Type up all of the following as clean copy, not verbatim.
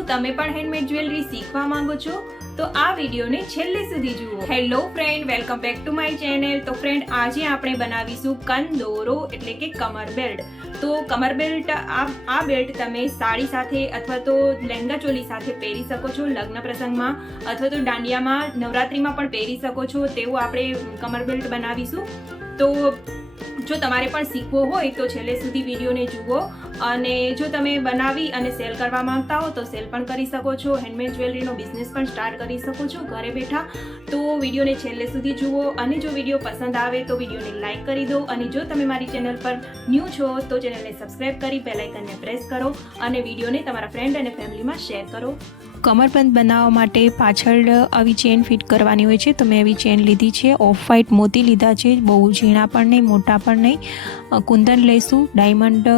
શું તમે પણ હેન્ડમેડ જ્વેલરી શીખવા માંગો છો? તો આ વિડીયોને છેલ્લે સુધી જુઓ. Hello friend, welcome back to my channel. તો ફ્રેન્ડ, આજે આપણે બનાવીશું કંદોરો એટલે કે કમર બેલ્ટ. તો કમર બેલ્ટ આ બેલ્ટ તમે સાડી સાથે અથવા તો લહેંગા ચોલી સાથે પહેરી શકો છો લગ્ન પ્રસંગમાં, અથવા તો દાંડિયામાં નવરાત્રીમાં પણ પહેરી શકો છો તેવું આપણે કમર બેલ્ટ બનાવીશું. તો જો તમારે પણ શીખવો હોય તો છેલ્લે સુધી વિડીયોને જુઓ, અને જો તમે બનાવી અને સેલ કરવા માંગતા હો તો સેલ પણ કરી શકો છો. હેન્ડમેડ જ્વેલરીનો બિઝનેસ પણ સ્ટાર્ટ કરી શકો છો ઘરે બેઠા. તો વિડીયોને છેલ્લે સુધી જુઓ, અને જો વિડીયો પસંદ આવે તો વિડીયોને લાઇક કરી દો, અને જો તમે મારી ચેનલ પર ન્યૂ છો તો ચેનલને સબસ્ક્રાઈબ કરી બેલ આઇકનને પ્રેસ કરો, અને વિડીયોને તમારા ફ્રેન્ડ અને ફેમિલીમાં શેર કરો. કમરબંધ બનાવવા માટે પાછળ આવી ચેન ફિટ કરવાની હોય છે, તો મેં એવી ચેન લીધી છે. ઓફ વ્હાઇટ મોતી લીધા છે, બહુ ઝીણા પણ નહીં મોટા પણ નહીં. કુંદન લઈશું, ડાયમંડ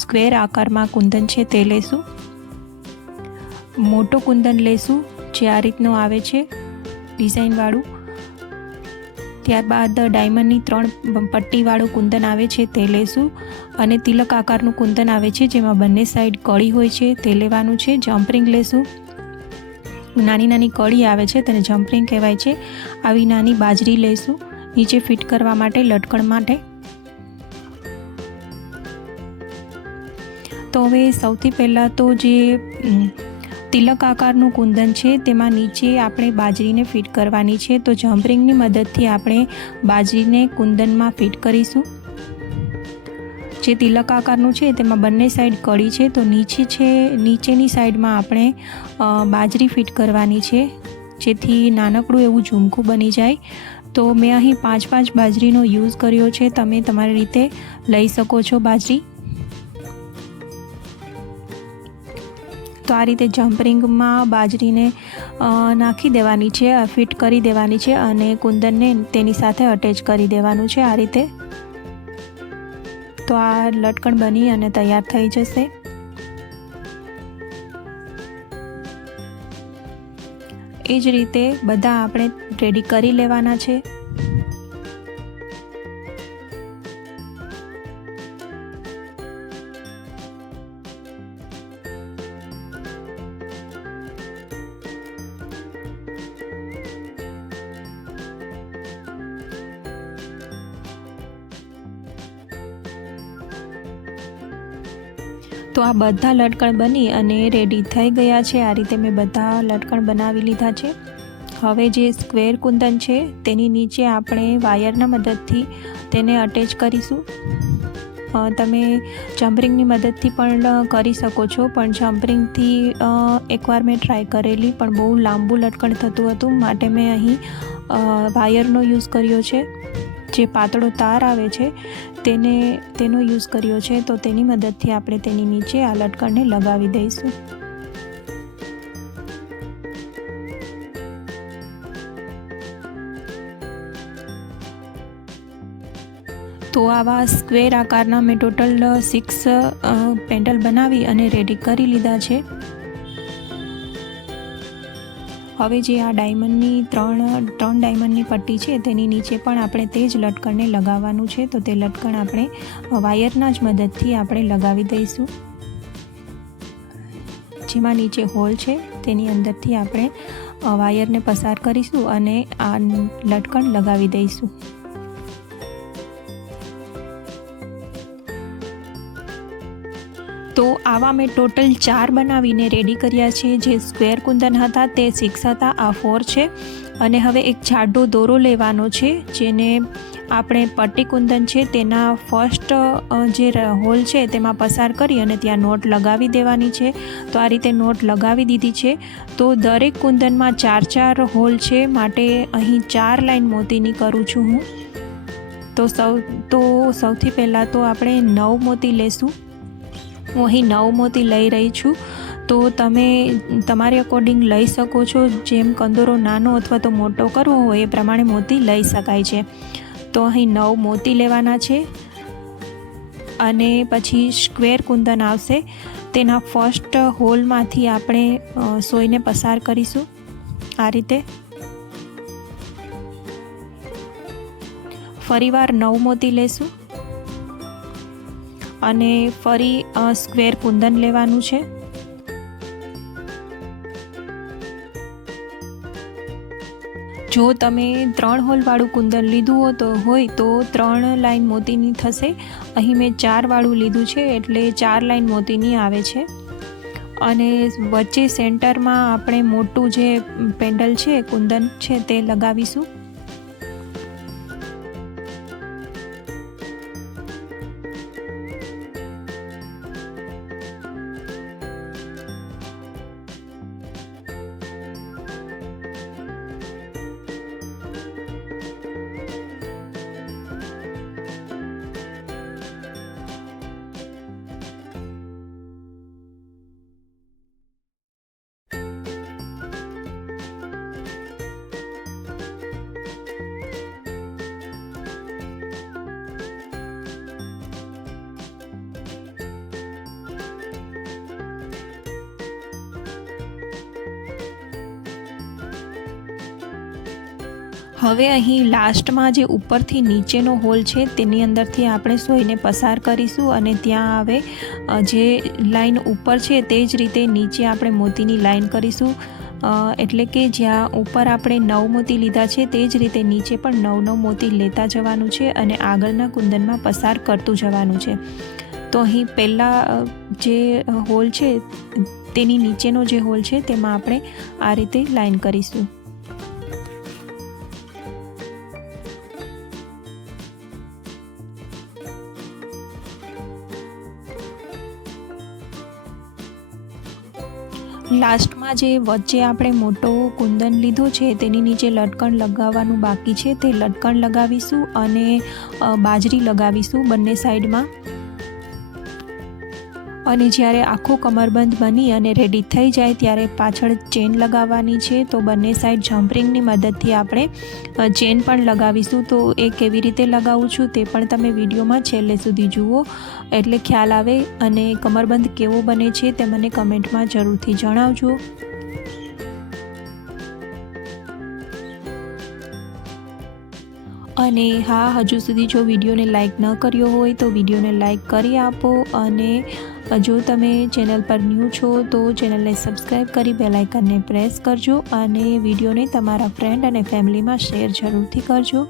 સ્ક્વેર આકારમાં કુંદન છે તે લઈશું. મોટો કુંદન લઈશું જે આ રીતનું આવે છે ડિઝાઇનવાળું. ત્યારબાદ ડાયમંડની 3 પટ્ટીવાળું કુંદન આવે છે તે લઈશું, અને તિલક આકારનું કુંદન આવે છે જેમાં બંને સાઈડ કળી હોય છે તે લેવાનું છે. જમ્પરિંગ લઈશું, નાની નાની કળી આવે છે તેને જમ્પરિંગ કહેવાય છે. આવી નાની બાજરી લઈશું નીચે ફિટ કરવા માટે, લટકણ માટે. તો હવે સૌથી પહેલાં તો જે તિલક આકારનું કુંદન છે તેમાં નીચે આપણે બાજરીને ફિટ કરવાની છે. તો જમ્પરિંગની મદદથી આપણે બાજરીને કુંદનમાં ફિટ કરીશું. જે તિલક આકારનું છે તેમાં બંને સાઈડ કળી છે, તો નીચેની સાઈડમાં આપણે બાજરી ફિટ કરવાની છે, જેથી નાનકડું એવું ઝુમકું બની જાય. તો મેં અહીં 5 બાજરીનો યુઝ કર્યો છે, તમે તમારી રીતે લઈ શકો છો બાજરી. તો આ રીતે જમ્પરિંગમાં બાજરીને નાખી દેવાની છે, ફિટ કરી દેવાની છે, અને કુંદનને તેની સાથે અટેચ કરી દેવાનું છે આ રીતે. તો આ લટકણ બની અને તૈયાર થઈ જશે. એ જ રીતે બધા આપણે રેડી કરી લેવાના છે. તો આ બધા લટકણ બની અને રેડી થઈ ગયા છે. આ રીતે મેં બધા લટકણ બનાવી લીધા છે. હવે જે સ્ક્વેર કુંદન છે તેની નીચે આપણે વાયરના મદદથી તેને અટેચ કરીશું. તમે જમ્પરિંગની મદદથી પણ કરી શકો છો, પણ જમ્પરિંગથી એકવાર મેં ટ્રાય કરેલી પણ બહુ લાંબુ લટકણ થતું હતું, માટે મેં અહીં વાયરનો યુઝ કર્યો છે. જે પાતળો તાર આવે છે તેનો યુઝ કર્યો છે. તો તેની મદદથી આપણે તેની નીચે આ લટકણને લગાવી દઈશું. તો આવા સ્ક્વેર આકારના મેં ટોટલ 6 પેન્ડલ બનાવી અને રેડી કરી લીધા છે. હવે જે આ ડાયમંડની 3 ડાયમંડની પટ્ટી છે તેની નીચે પણ આપણે તે જ લટકણને લગાવવાનું છે. તો તે લટકણ આપણે વાયરના જ મદદથી આપણે લગાવી દઈશું. જેમાં નીચે હોલ છે તેની અંદરથી આપણે વાયરને પસાર કરીશું અને આ લટકણ લગાવી દઈશું. તો આવા મેં ટોટલ 4 બનાવીને રેડી કર્યા છે. જે સ્ક્વેર કુંદન હતા તે 6 હતા, આ 4 છે. અને હવે એક જાડો દોરો લેવાનો છે, જેને આપણે પટ્ટી કુંદન છે તેના ફર્સ્ટ જે હોલ છે તેમાં પસાર કરી અને ત્યાં નોટ લગાવી દેવાની છે. તો આ રીતે નોટ લગાવી દીધી છે. તો દરેક કુંદનમાં 4 હોલ છે, માટે અહીં 4 લાઈન મોતીની કરું છું હું. તો સૌથી પહેલાં તો આપણે 9 મોતી લેશું. હું અહીં 9 મોતી લઈ રહી છું. તો તમે તમારી અકોર્ડિંગ લઈ શકો છો, જેમ કંદોરો નાનો અથવા તો મોટો કરવો હોય એ પ્રમાણે મોતી લઈ શકાય છે. તો અહીં 9 મોતી લેવાના છે, અને પછી સ્ક્વેર કુંદન આવશે તેના ફર્સ્ટ હોલમાંથી આપણે સોયને પસાર કરીશું આ રીતે. ફરીવાર 9 મોતી લેશું અને ફરી સ્ક્વેર કુંદન લેવાનું છે. જો તમે 3 હોલવાળું કુંદન લીધું હોય તો 3 લાઈન મોતીની થશે. અહીં મેં 4 વાળું લીધું છે એટલે 4 લાઈન મોતીની આવે છે. અને વચ્ચે સેન્ટરમાં આપણે મોટું જે પેન્ડલ છે કુંદન છે તે લગાવીશું. હવે અહીં લાસ્ટમાં જે ઉપરથી નીચેનો હોલ છે તેની અંદરથી આપણે સોયને પસાર કરીશું અને ત્યાં આવે જે લાઈન ઉપર છે તે જ રીતે નીચે આપણે મોતીની લાઈન કરીશું. એટલે કે જ્યાં ઉપર આપણે 9 મોતી લીધા છે તે જ રીતે નીચે પણ 9 મોતી લેતા જવાનું છે અને આગળના કુંદનમાં પસાર કરતું જવાનું છે. તો અહીં પહેલાં જે હોલ છે તેની નીચેનો જે હોલ છે તેમાં આપણે આ રીતે લાઈન કરીશું. લાસ્ટમાં જે વચ્ચે આપણે મોટો કુંદન લીધો છે તેની નીચે લટકણ લગાવવાનું બાકી છે તે લટકણ લગાવીશું અને બાજરી લગાવીશું બંને સાઈડમાં. અને જ્યારે આખો કમરબંધ બની અને રેડી થઈ જાય ત્યારે પાછળ ચેન લગાવવાની છે. તો બંને સાઈડ જમ્પરિંગની મદદથી આપણે ચેન પણ લગાવીશું. તો એ કેવી રીતે લગાવું છું તે પણ તમે વિડીયોમાં છેલ્લે સુધી જુઓ એટલે ખ્યાલ આવે. અને કમરબંધ કેવો બને છે તે મને કમેન્ટમાં જરૂરથી જણાવજો. અને હા, હજુ સુધી જો વિડીયોને લાઈક ન કર્યો હોય તો વિડીયોને લાઈક કરી આપો. અને જો તમે ચેનલ પર ન્યૂ છો તો ચેનલને સબસ્ક્રાઈબ કરી બેલ આઇકનને પ્રેસ કરજો અને વિડીયોને તમારા ફ્રેન્ડ અને ફેમિલીમાં શેર જરૂરથી કરજો.